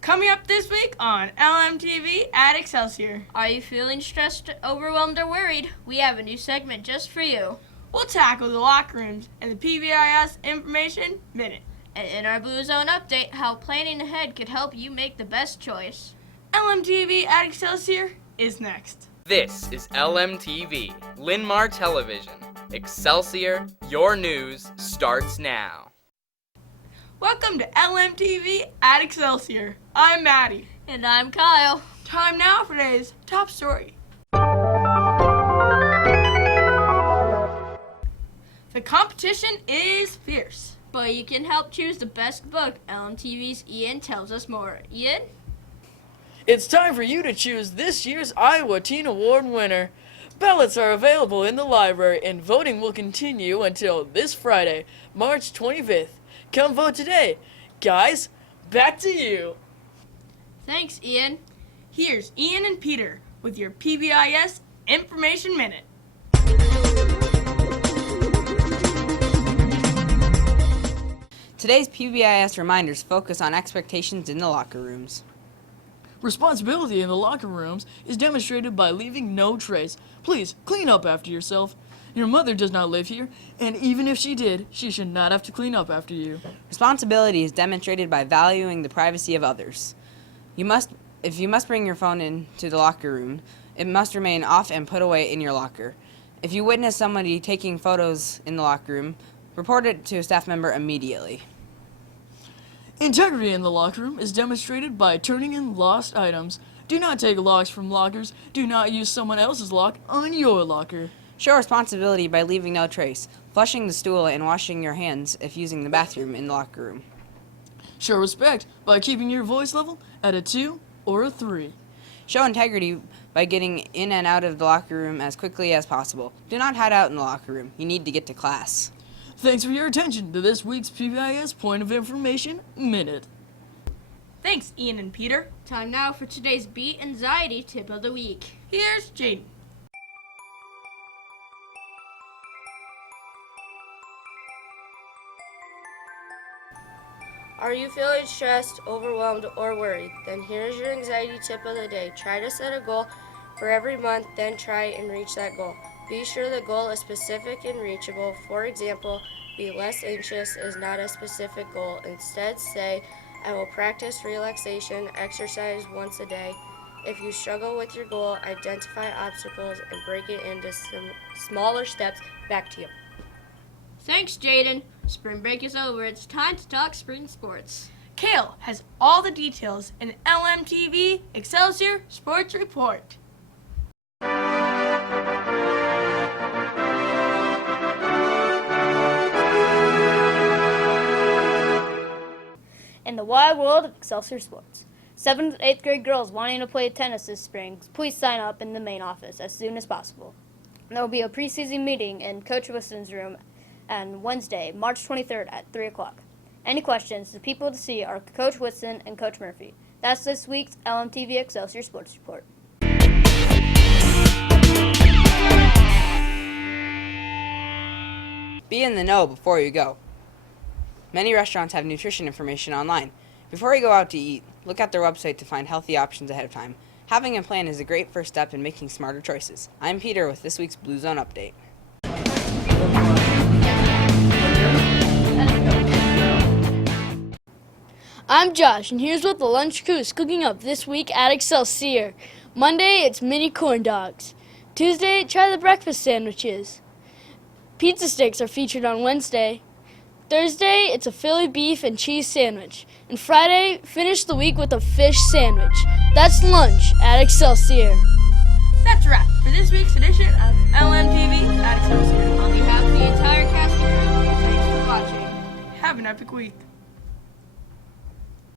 Coming up this week on LMTV at Excelsior. Are you feeling stressed, overwhelmed, or worried? We have a new segment just for you. We'll tackle the locker rooms and the PBIS Information Minute. And in our Blue Zone update, how planning ahead could help you make the best choice. LMTV at Excelsior is next. This is LMTV, Linn-Mar Television. Excelsior, your news starts now. Welcome to LMTV at Excelsior. I'm Maddie. And I'm Kyle. Time now for today's top story. The competition is fierce. But you can help choose the best book. LMTV's Ian tells us more. Ian? It's time for you to choose this year's Iowa Teen Award winner. Ballots are available in the library and voting will continue until this Friday, March 25th. Come vote today. Guys, back to you. Thanks, Ian. Here's Ian and Peter with your PBIS Information Minute. Today's PBIS reminders focus on expectations in the locker rooms. Responsibility in the locker rooms is demonstrated by leaving no trace. Please, clean up after yourself. Your mother does not live here, and even if she did, she should not have to clean up after you. Responsibility is demonstrated by valuing the privacy of others. If you must bring your phone into the locker room, it must remain off and put away in your locker. If you witness somebody taking photos in the locker room, report it to a staff member immediately. Integrity in the locker room is demonstrated by turning in lost items. Do not take locks from lockers. Do not use someone else's lock on your locker. Show responsibility by leaving no trace, flushing the stool and washing your hands if using the bathroom in the locker room. Show respect by keeping your voice level at a 2 or a 3. Show integrity by getting in and out of the locker room as quickly as possible. Do not hide out in the locker room. You need to get to class. Thanks for your attention to this week's PBIS Point of Information Minute. Thanks, Ian and Peter. Time now for today's Beat Anxiety Tip of the Week. Here's Jaden. Are you feeling stressed, overwhelmed, or worried? Then here's your anxiety tip of the day. Try to set a goal for every month, then try and reach that goal. Be sure the goal is specific and reachable. For example, be less anxious is not a specific goal. Instead, say, I will practice relaxation, exercise once a day. If you struggle with your goal, identify obstacles and break it into some smaller steps. Back to you. Thanks, Jaden. Spring break is over. It's time to talk spring sports. Kale has all the details in LMTV Excelsior Sports Report. In the wide world of Excelsior Sports. 7th and 8th grade girls wanting to play tennis this spring, please sign up in the main office as soon as possible. There will be a preseason meeting in Coach Wilson's room on Wednesday, March 23rd at 3 o'clock. Any questions, the people to see are Coach Wilson and Coach Murphy. That's this week's LMTV Excelsior Sports Report. Be in the know before you go. Many restaurants have nutrition information online. Before you go out to eat, look at their website to find healthy options ahead of time. Having a plan is a great first step in making smarter choices. I'm Peter with this week's Blue Zone Update. I'm Josh, and here's what the lunch crew is cooking up this week at Excelsior. Monday, it's mini corn dogs. Tuesday, try the breakfast sandwiches. Pizza sticks are featured on Wednesday. Thursday, it's a Philly beef and cheese sandwich. And Friday, finish the week with a fish sandwich. That's lunch at Excelsior. That's a wrap for this week's edition of LMTV at Excelsior. On behalf of the entire cast and crew, thanks for watching. Have an epic week.